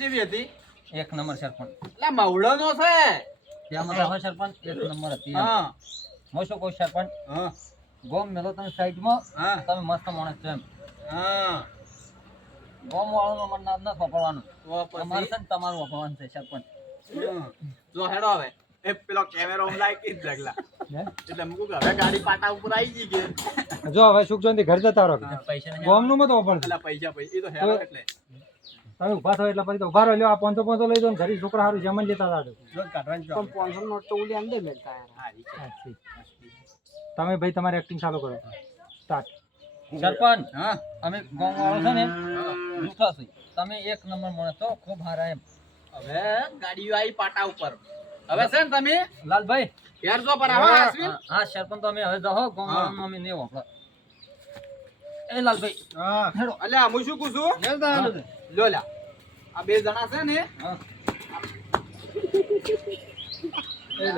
કેવી હતી? એક નંબર સરપંચ. એટલે મવડોનો છે. ત્યાં તો હવે સરપંચ એક નંબર હતી. હા હું શું કહું સરપંચ, હા ગોમ મેલો તમે સાઈડમાં, હા તમે મસ્ત માણસ છો એમ. હા ગોમ વાળાનો મને નામ ના પકડવાનું. તો તમારે પછી છે ને તમારું વખવાનું છે સરપંચ. જો હેડો હવે એ પેલો કેમેરો લાગી જ જગલા એટલે મૂકું કે હવે ગાડી પાટા ઉપર આવી ગઈ કે જો હવે સુખ શાંતિ ઘર જતા રહો. પૈસા નહીં ગોમનું મત વાપરજો. એટલે પૈસા એ તો હેડો એટલે તમે ઉભા થો એટલે પછી તો ઉભા રહો. લ્યો આ 500 લઈ દો ને ઘરે છોકરા હારું જમણ લેતા જાજો. પણ 500 નોટ તો ઉલી અંદર મેલતા યાર. તમે ભાઈ તમારી એક્ટિંગ ચાલુ કરો. સ્ટાર્ટ. સરપંચ, હા અમે ગોમ વાળો છે ને જૂઠા છે. તમે એક નંબર માણસ છો, ખૂબ હારા એમ. હવે ગાડીઓ આવી પાટા ઉપર. હવે છે ને તમે લાલભાઈ, ઘેર જો પર આવા અશ્વિન. હા સરપંચ, તમે હવે જાઓ. ગોમ વાળાનો અમે નહીં વાપરો. એ લાલભાઈ, હા. હેડો. અલ્યા હું શું કહું છું લ્યો લ્યા આ બે જણા છે ને હા.